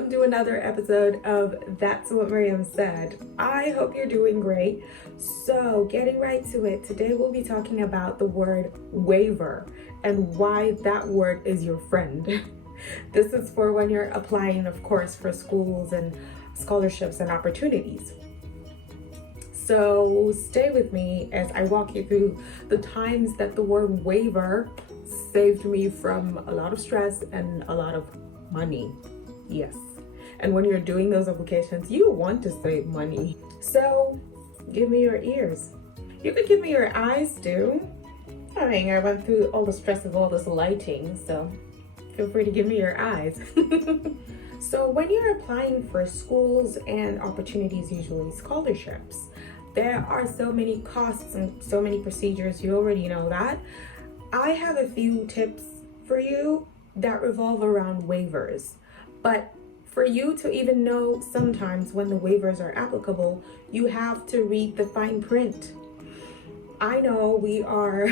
welcome to another episode of That's What Miriam Said. I hope you're doing great. So, getting right to it, today we'll be talking about the word waiver and why that word is your friend. This is for when you're applying, of course, for schools and scholarships and opportunities. So, stay with me as I walk you through the times that the word waiver saved me from a lot of stress and a lot of money. Yes. And when you're doing those applications, you want to save money. So give me your ears. You could give me your eyes too. I mean, I went through all the stress of all this lighting, so feel free to give me your eyes. So when you're applying for schools and opportunities, usually scholarships, there are so many costs and so many procedures. You already know that. I have a few tips for you that revolve around waivers. But for you to even know sometimes when the waivers are applicable, you have to read the fine print. I know we are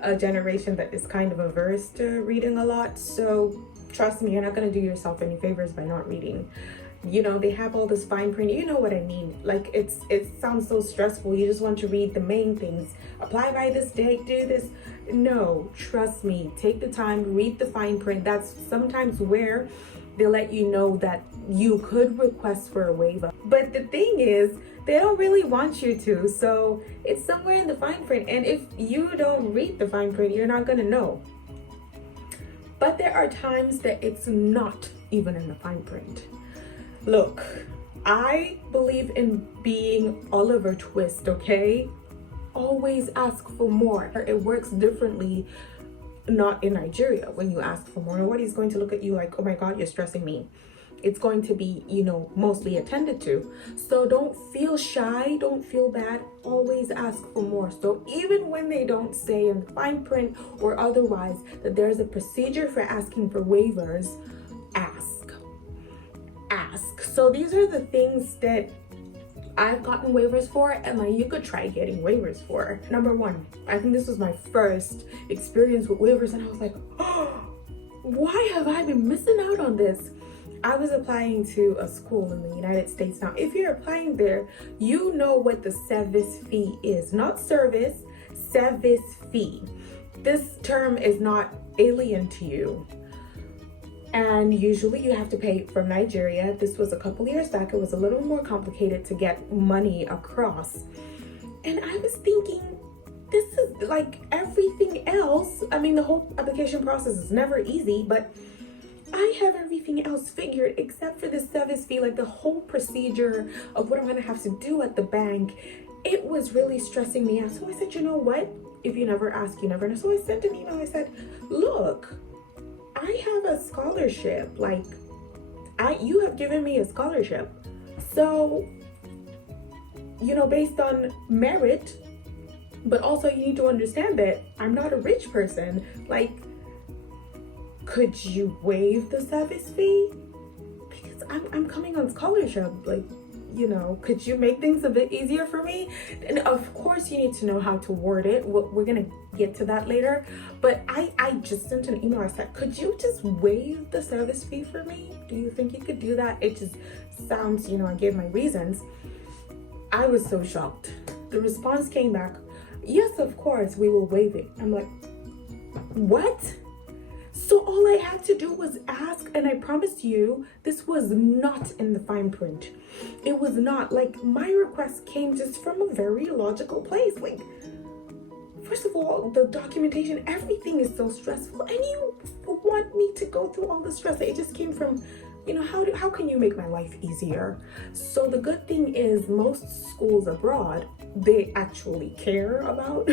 a generation that is kind of averse to reading a lot, so trust me, you're not going to do yourself any favors by not reading. You know, they have all this fine print. You know what I mean? Like, it sounds so stressful. You just want to read the main things. Apply by this date, do this. No, trust me. Take the time, read the fine print. That's sometimes where they'll let you know that you could request for a waiver. But the thing is, they don't really want you to. So it's somewhere in the fine print. And if you don't read the fine print, you're not going to know. But there are times that it's not even in the fine print. Look, I believe in being Oliver Twist, okay? Always ask for more. It works differently, not in Nigeria, when you ask for more. Nobody's going to look at you like, oh my God, you're stressing me. It's going to be, mostly attended to. So don't feel shy, don't feel bad. Always ask for more. So even when they don't say in the fine print or otherwise that there's a procedure for asking for waivers, ask. So these are the things that I've gotten waivers for, and you could try getting waivers for. Number one, I think this was my first experience with waivers, and I was like, oh, why have I been missing out on this? I was applying to a school in the United States. Now, if you're applying there, you know what the service fee is. Not service, service fee. This term is not alien to you. And usually you have to pay from Nigeria. This was a couple years back. It was a little more complicated to get money across. And I was thinking, this is like everything else. I mean, the whole application process is never easy, but I have everything else figured except for the service fee, like the whole procedure of what I'm gonna have to do at the bank. It was really stressing me out. So I said, you know what? If you never ask, you never know. So I sent an email. I said, look, I have a scholarship. You have given me a scholarship. So, based on merit, but also you need to understand that I'm not a rich person. Could you waive the service fee? Because I'm coming on scholarship. Could you make things a bit easier for me? And of course you need to know how to word it. We're gonna get to that later. But I just sent an email. I said, could you just waive the service fee for me? Do you think you could do that? It just sounds, I gave my reasons. I was so shocked. The response came back, yes, of course, we will waive it. I'm like, what? So all I had to do was ask, and I promise you, this was not in the fine print. It was not. My request came just from a very logical place. First of all, the documentation, everything is so stressful, and you want me to go through all the stress. It just came from, how can you make my life easier? So the good thing is most schools abroad, they actually care about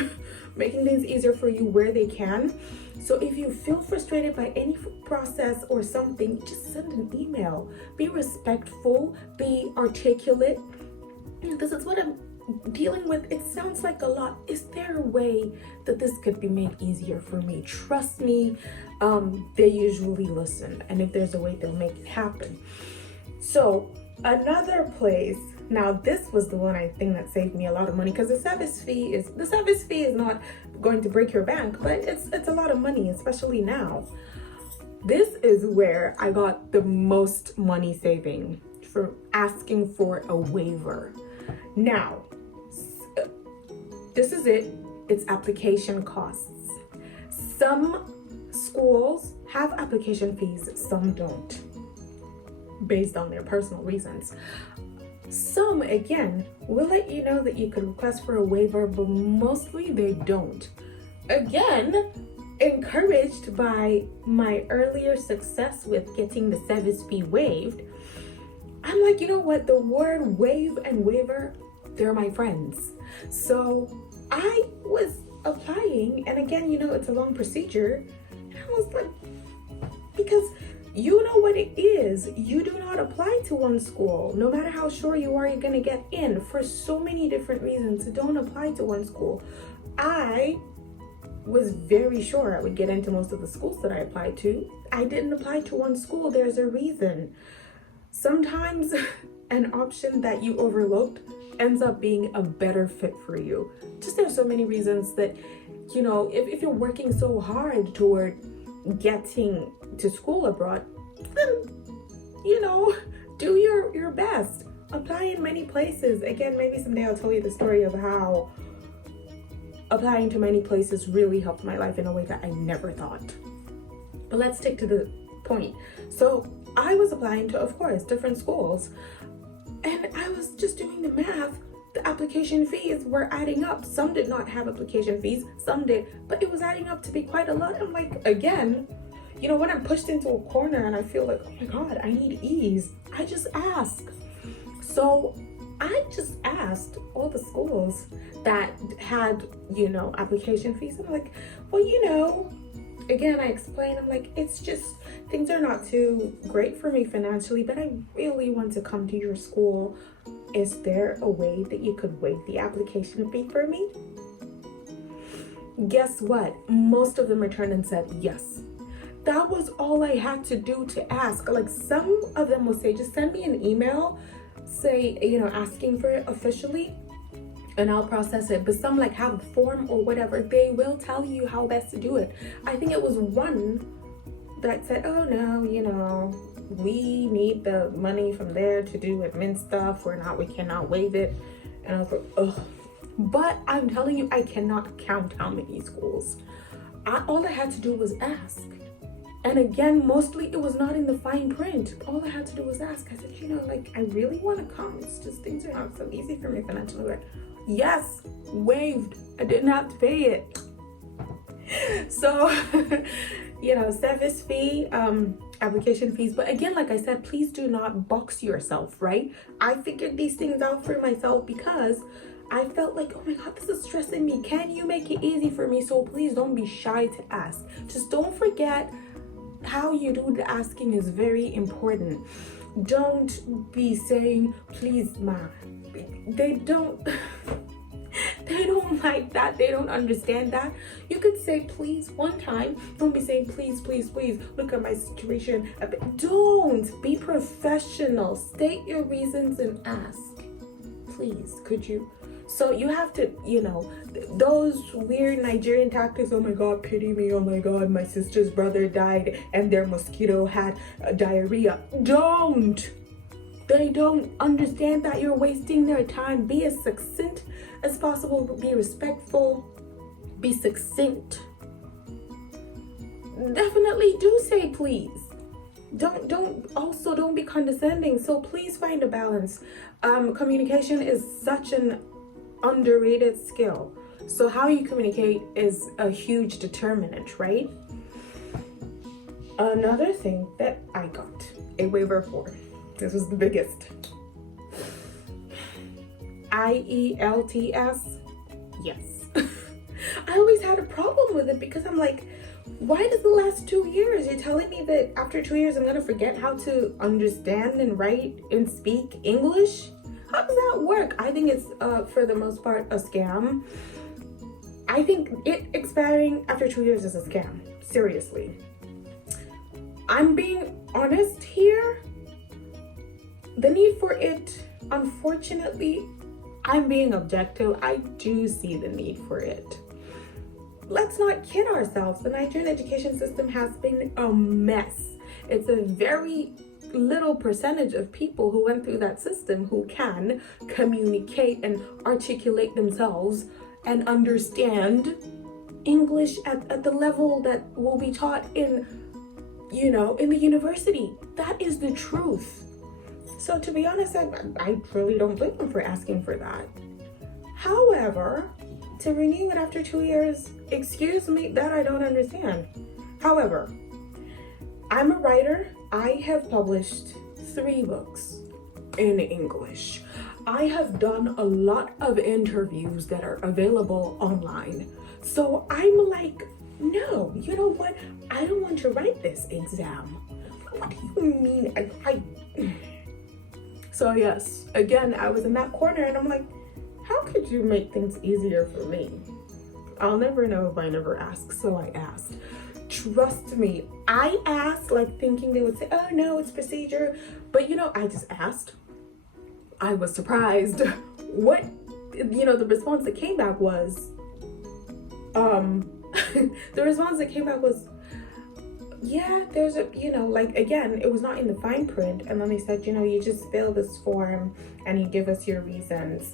making things easier for you where they can. So if you feel frustrated by any process or something, just send an email. Be respectful, be articulate. This is what I'm dealing with. It sounds like a lot. Is there a way that this could be made easier for me? Trust me, they usually listen. And if there's a way, they'll make it happen. So another place, now this was the one I think that saved me a lot of money, because the service fee is not going to break your bank, but it's a lot of money, especially now. This is where I got the most money saving for asking for a waiver. Now, this is it. It's application costs. Some schools have application fees, some don't, based on their personal reasons. Some, again, will let you know that you could request for a waiver, but mostly they don't. Again, encouraged by my earlier success with getting the service fee waived, I'm like, you know what? The word waive and waiver, they're my friends. So I was applying, and again, it's a long procedure. And I was like, because you know what it is. You do not apply to one school. No matter how sure you are you're going to get in, for so many different reasons, don't apply to one school. I was very sure I would get into most of the schools that I applied to. I didn't apply to one school. There's a reason. Sometimes an option that you overlooked ends up being a better fit for you. Just there's so many reasons that, if you're working so hard toward getting to school abroad, then, do your best. Apply in many places. Again, maybe someday I'll tell you the story of how applying to many places really helped my life in a way that I never thought. But let's stick to the point. So I was applying to, of course, different schools, and I was just doing the math. The application fees were adding up. Some did not have application fees, some did, but it was adding up to be quite a lot. I'm like, again, when I'm pushed into a corner and I feel like, oh my God, I need ease, I just ask. So I just asked all the schools that had, application fees. I'm like, well, again, I explained, I'm like, it's just, things are not too great for me financially, but I really want to come to your school. Is there a way that you could waive the application fee for me? Guess what? Most of them returned and said yes. That was all I had to do to ask. Like, some of them will say, just send me an email, say, asking for it officially, and I'll process it. But some have a form or whatever. They will tell you how best to do it. I think it was one that said, oh no, we need the money from there to do admin stuff. We cannot waive it. And I was like, ugh. But I'm telling you, I cannot count how many schools. All I had to do was ask. And again, mostly it was not in the fine print. All I had to do was ask. I said, I really want to come. It's just things are not so easy for me financially. But yes, waived. I didn't have to pay it. So, service fee, application fees. But again, like I said, please do not box yourself, right? I figured these things out for myself because I felt like, oh my God, this is stressing me. Can you make it easy for me? So please don't be shy to ask. Just don't forget how you do the asking is very important. Don't be saying, please, ma. They don't like that. They don't understand that. You could say please one time. Don't be saying please, please, please. Look at my situation. Don't be professional. State your reasons and ask. Please, could you? So you have to, those weird Nigerian tactics. Oh my God, pity me. Oh my God, my sister's brother died and their mosquito had diarrhea. Don't. They don't understand that you're wasting their time. Be as succinct as possible. Be respectful. Be succinct. Definitely do say please. Don't be condescending. So please find a balance. Communication is such an underrated skill. So how you communicate is a huge determinant, right? Another thing that I got a waiver for. This was the biggest. IELTS. Yes. I always had a problem with it because I'm like, why does the last 2 years? You're telling me that after 2 years I'm gonna forget how to understand and write and speak English? How does that work? I think it's for the most part a scam. I think it expiring after 2 years is a scam. Seriously. I'm being honest here. The need for it, unfortunately, I'm being objective. I do see the need for it. let's not kid ourselves. The Nigerian education system has been a mess. It's a very little percentage of people who went through that system who can communicate and articulate themselves and understand English at the level that will be taught in, in the university. That is the truth. So to be honest, I really don't blame them for asking for that. However, to renew it after 2 years, excuse me, that I don't understand. However, I'm a writer. I have published 3 books in English. I have done a lot of interviews that are available online. So I'm like, no, you know what? I don't want to write this exam. What do you mean? So yes, again, I was in that corner and I'm like, how could you make things easier for me? I'll never know if I never ask, so I asked. Trust me, I asked like thinking they would say, oh no, it's procedure. But I just asked. I was surprised. What, the response that came back was, yeah, there's again, it was not in the fine print. And then they said, you just fill this form and you give us your reasons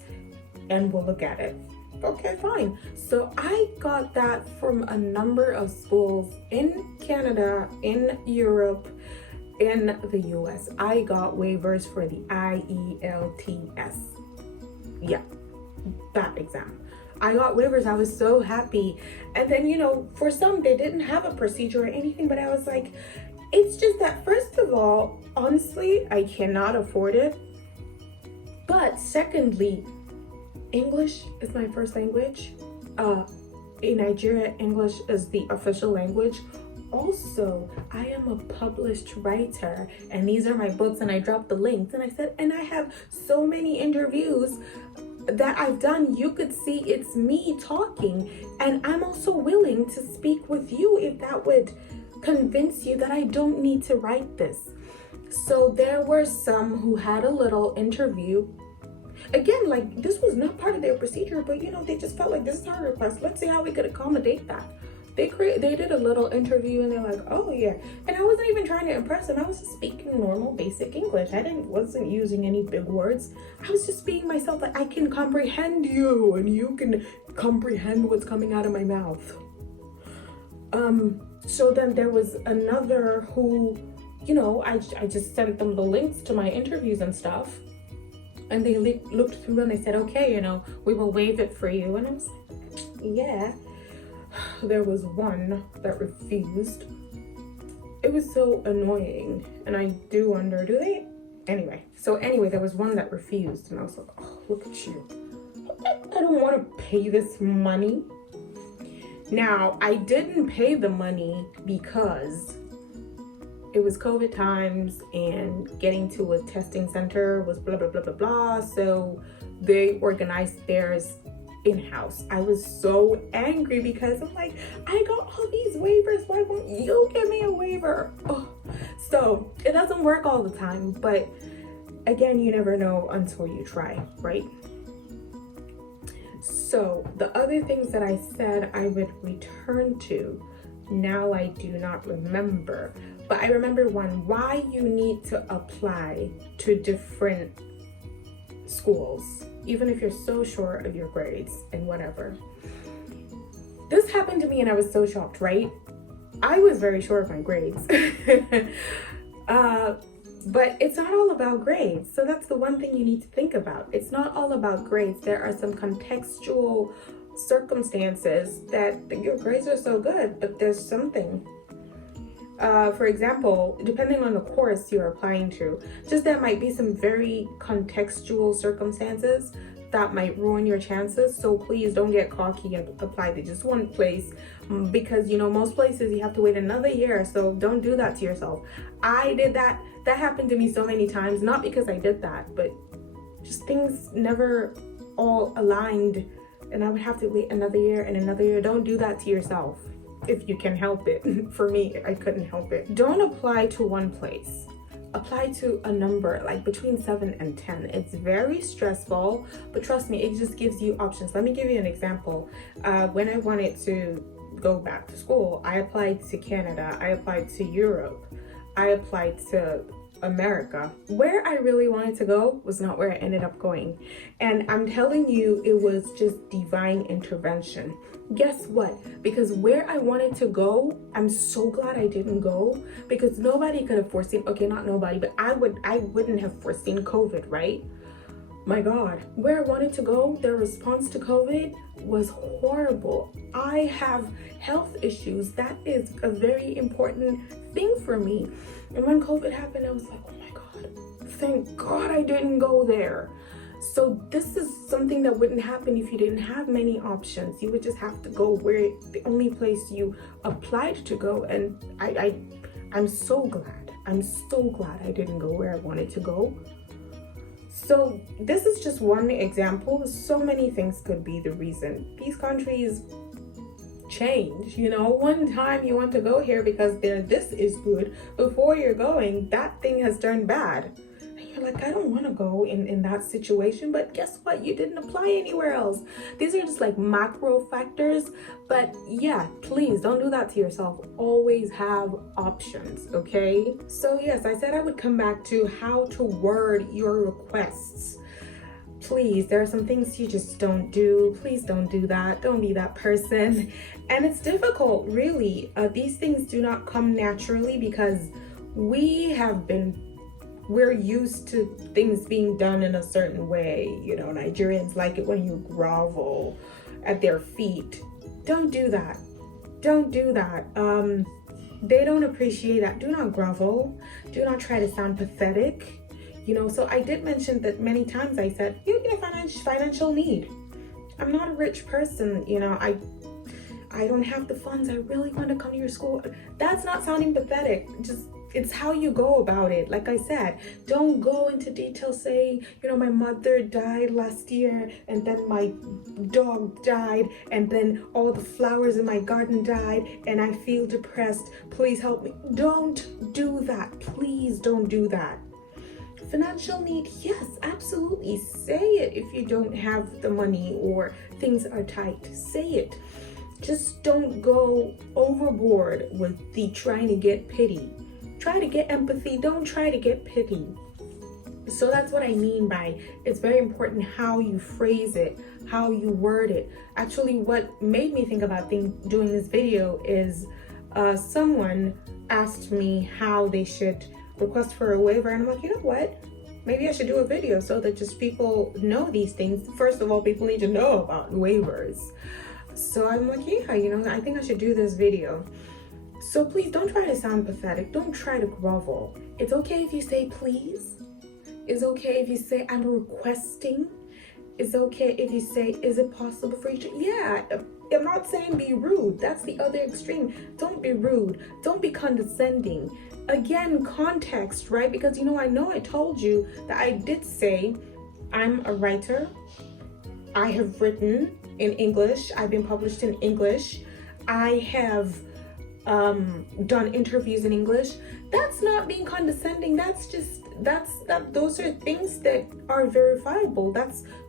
and we'll look at it. Okay, fine. So I got that from a number of schools in Canada, in Europe, in the US. I got waivers for the IELTS. Yeah, that exam. I got waivers. I was so happy. And then, for some, they didn't have a procedure or anything, but I was like, it's just that, first of all, honestly, I cannot afford it. But secondly, English is my first language. In Nigeria, English is the official language. Also, I am a published writer, and these are my books, and I dropped the links, and I said, and I have so many interviews that I've done. You could see it's me talking, and I'm also willing to speak with you if that would convince you that I don't need to write this. So there were some who had a little interview. Again, like, this was not part of their procedure, but they just felt like, this is our request. Let's see how we could accommodate that. They did a little interview and they're like, oh yeah. And I wasn't even trying to impress them. I was just speaking normal, basic English. Wasn't using any big words. I was just being myself, like, I can comprehend you and you can comprehend what's coming out of my mouth. So then there was another who, I just sent them the links to my interviews and stuff. And they looked through and they said, okay, we will waive it for you. And I was like, yeah. There was one that refused. It was so annoying. And I do wonder, do they? Anyway, there was one that refused. And I was like, oh, look at you. I don't want to pay this money. Now, I didn't pay the money because it was COVID times and getting to a testing center was blah, blah, blah, blah, blah. So they organized theirs in-house. I was so angry because I'm like, I got all these waivers. Why won't you give me a waiver? Oh, so it doesn't work all the time. But again, you never know until you try, right? So the other things that I said I would return to, now I do not remember. But I remember one, why you need to apply to different schools, even if you're so sure of your grades and whatever. This happened to me and I was so shocked, right? I was very sure of my grades. But it's not all about grades. So that's the one thing you need to think about. It's not all about grades. There are some contextual circumstances that your grades are so good, but there's something. For example, depending on the course you're applying to, just there might be some very contextual circumstances that might ruin your chances. So please don't get cocky and apply to just one place, because most places you have to wait another year. So don't do that to yourself. I did that. That happened to me so many times, not because I did that, but just things never all aligned and I would have to wait another year and another year. Don't do that to yourself if you can help it. For me, I couldn't help it. Don't apply to one place. Apply to a number, like between 7 and 10. It's very stressful, but trust me, it just gives you options. Let me give you an example. When I wanted to go back to school. I applied to Canada, I applied to Europe, I applied to America. Where I really wanted to go was not where I ended up going. And I'm telling you, it was just divine intervention. Guess what? Because where I wanted to go, I'm so glad I didn't go, because nobody could have foreseen, okay, not nobody, but I wouldn't have foreseen COVID, right? My God, where I wanted to go, their response to COVID was horrible. I have health issues. That is a very important thing for me. And when COVID happened, I was like, oh my God, thank God I didn't go there. So this is something that wouldn't happen if you didn't have many options. You would just have to go where the only place you applied to go. And I'm so glad. I'm so glad I didn't go where I wanted to go. So this is just one example. So many things could be the reason. These countries change, you know. One time you want to go here because this is good. Before you're going, that thing has turned bad. And you're like, I don't want to go in that situation. But guess what? You didn't apply anywhere else. These are just like macro factors. But yeah, please don't do that to yourself. Always have options, okay? So yes, I said I would come back to how to word your requests. Please, there are some things you just don't do. Please don't do that. Don't be that person. And it's difficult, really. These things do not come naturally because we're used to things being done in a certain way. You know, Nigerians like it when you grovel at their feet. Don't do that. Don't do that. They don't appreciate that. Do not grovel. Do not try to sound pathetic. You know, so I did mention that many times. I said, you get a financial need. I'm not a rich person, you know, I don't have the funds. I really want to come to your school. That's not sounding pathetic. Just, it's how you go about it. Like I said, don't go into detail saying, you know, my mother died last year and then my dog died and then all the flowers in my garden died and I feel depressed. Please help me. Don't do that. Please don't do that. Financial need, yes, absolutely. Say it if you don't have the money or things are tight. Say it. Just don't go overboard with the trying to get pity. Try to get empathy. Don't try to get pity. So that's what I mean by it's very important how you phrase it, how you word it. Actually, what made me think about doing this video is someone asked me how they should request for a waiver, and I'm like, you know what, maybe I should do a video so that just people know these things. First of all, people need to know about waivers. So I'm like, yeah, you know, I think I should do this video. So please don't try to sound pathetic. Don't try to grovel. It's okay if you say please. It's okay if you say I'm requesting. It's okay if you say, is it possible for you to? Yeah, I'm not saying be rude. That's the other extreme. Don't be rude. Don't be condescending. Again, context, right? Because, you know I told you that I did say I'm a writer. I have written in English. I've been published in English. I have done interviews in English. That's not being condescending. Those are things that are verifiable.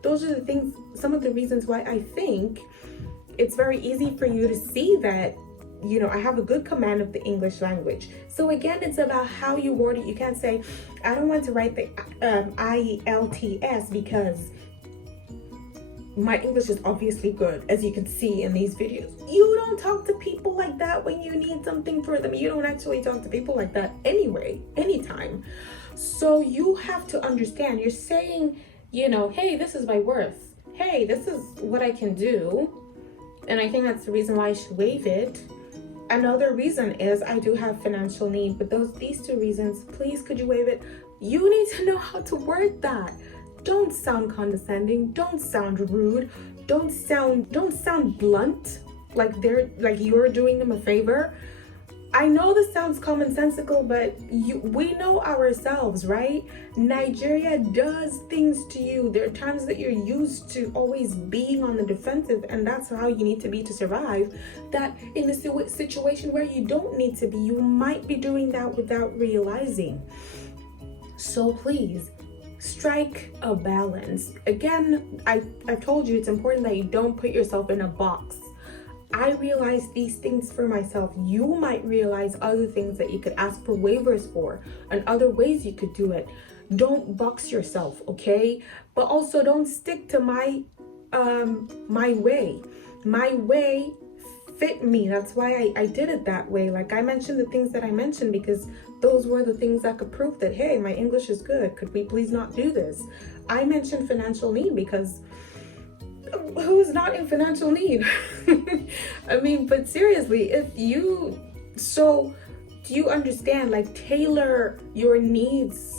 Those are the things, some of the reasons why I think it's very easy for you to see that, you know, I have a good command of the English language. So again, it's about how you word it. You can't say, I don't want to write the IELTS because my English is obviously good, as you can see in these videos. You don't talk to people like that when you need something for them. You don't actually talk to people like that anyway, anytime. So you have to understand, you're saying, you know, hey, this is my worth. Hey, this is what I can do. And I think that's the reason why I should waive it. Another reason is I do have financial need, but these two reasons, please, could you waive it? You need to know how to word that. Don't sound condescending. Don't sound rude. Don't sound blunt, like you're doing them a favor. I know this sounds commonsensical, but we know ourselves, right? Nigeria does things to you. There are times that you're used to always being on the defensive, and that's how you need to be to survive. That in a situation where you don't need to be, you might be doing that without realizing. So please, strike a balance. Again, I've told you it's important that you don't put yourself in a box. I realized these things for myself. You might realize other things that you could ask for waivers for and other ways you could do it. Don't box yourself, okay? But also don't stick to my way. My way fit me. That's why I did it that way. Like, I mentioned the things that I mentioned because those were the things that could prove that, hey, my English is good. Could we please not do this? I mentioned financial need because who's not in financial need? I mean, but seriously, do you understand, like, tailor your needs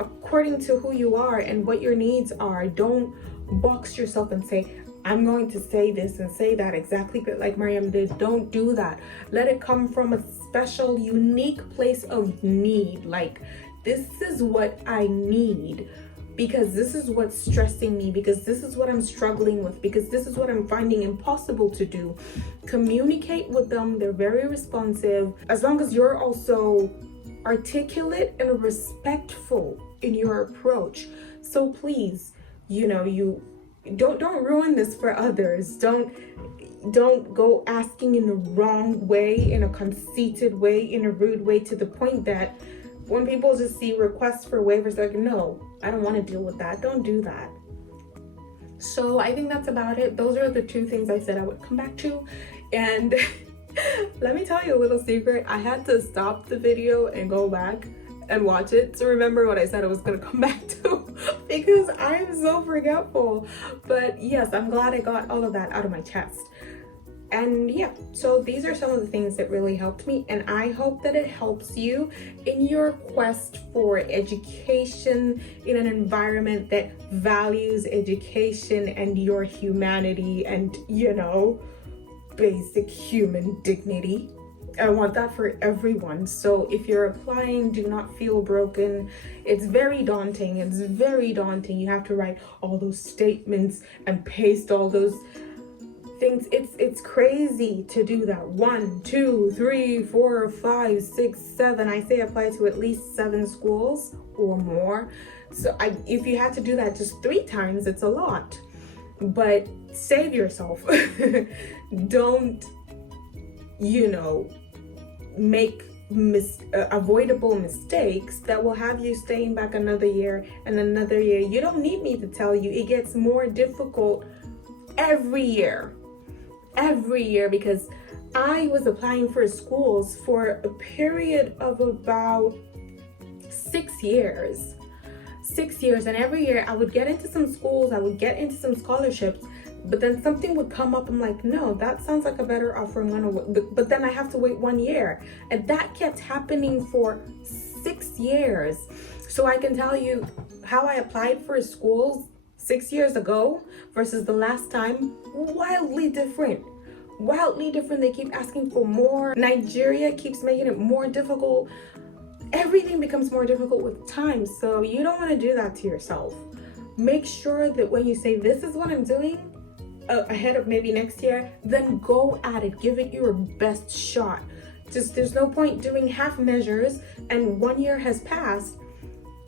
according to who you are and what your needs are. Don't box yourself and say, I'm going to say this and say that exactly like Mariam did. Don't do that. Let it come from a special, unique place of need. Like, this is what I need because this is what's stressing me, because this is what I'm struggling with, because this is what I'm finding impossible to do. Communicate with them. They're very responsive. As long as you're also articulate and respectful in your approach. So please, you don't ruin this for others. Don't go asking in the wrong way, in a conceited way, in a rude way, to the point that when people just see requests for waivers, they're like, no, I don't want to deal with that. Don't do that. So I think that's about it. Those are the two things I said I would come back to. And let me tell you a little secret. I had to stop the video and go back and watch it to remember what I said I was going to come back to because I'm so forgetful. But yes, I'm glad I got all of that out of my chest. And yeah, so these are some of the things that really helped me, and I hope that it helps you in your quest for education in an environment that values education and your humanity and, basic human dignity. I want that for everyone. So if you're applying, do not feel broken. It's very daunting. You have to write all those statements and paste all those things. It's crazy to do that. 1, 2, 3, 4, 5, 6, 7. I say apply to at least 7 schools or more. So if you had to do that just 3 times, it's a lot. But save yourself. Don't, make avoidable mistakes that will have you staying back another year and another year. You don't need me to tell you, it gets more difficult every year because I was applying for schools for a period of about 6 years, and every year I would get into some schools, I would get into some scholarships, but then something would come up. I'm like, no, that sounds like a better offer. But then I have to wait 1 year. And that kept happening for 6 years. So I can tell you how I applied for schools 6 years ago versus the last time, wildly different. They keep asking for more. Nigeria keeps making it more difficult. Everything becomes more difficult with time. So you don't want to do that to yourself. Make sure that when you say, this is what I'm doing, ahead of maybe next year, then go at it. Give it your best shot. There's no point doing half measures and 1 year has passed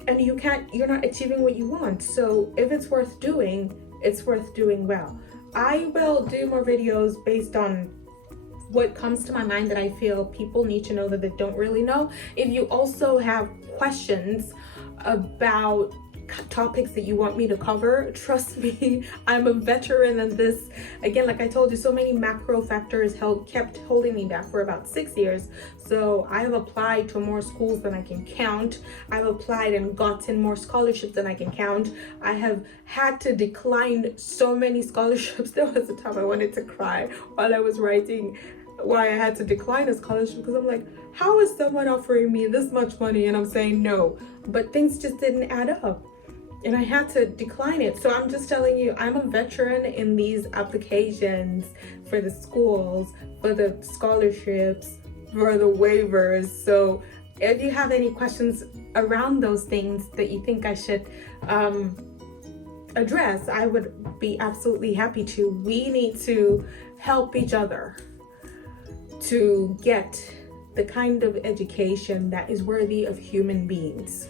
and you're not achieving what you want. So if it's worth doing, it's worth doing well. I will do more videos based on what comes to my mind that I feel people need to know that they don't really know. If you also have questions about topics that you want me to cover, trust me, I'm a veteran in this. Again, like I told you, so many macro factors kept holding me back for about 6 years. So I have applied to more schools than I can count. I've applied and gotten more scholarships than I can count. I have had to decline so many scholarships. There was a time I wanted to cry while I was writing why I had to decline a scholarship, because I'm like, how is someone offering me this much money and I'm saying no? But things just didn't add up and I had to decline it. So I'm just telling you, I'm a veteran in these applications for the schools, for the scholarships, for the waivers. So if you have any questions around those things that you think I should address, I would be absolutely happy to. We need to help each other to get the kind of education that is worthy of human beings.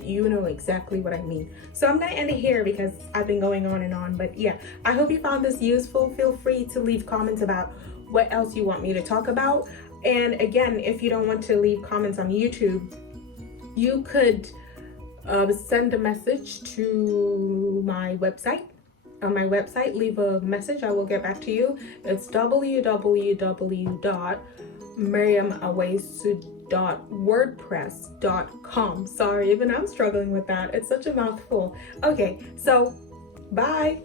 You know exactly what I mean. So I'm gonna end it here because I've been going on and on, but yeah, I hope you found this useful. Feel free to leave comments about what else you want me to talk about. And again, if you don't want to leave comments on YouTube, you could send a message to my website. On my website, leave a message. I will get back to you. It's www.mariamawesu.wordpress.com. Sorry, even I'm struggling with that. It's such a mouthful. Okay, so bye.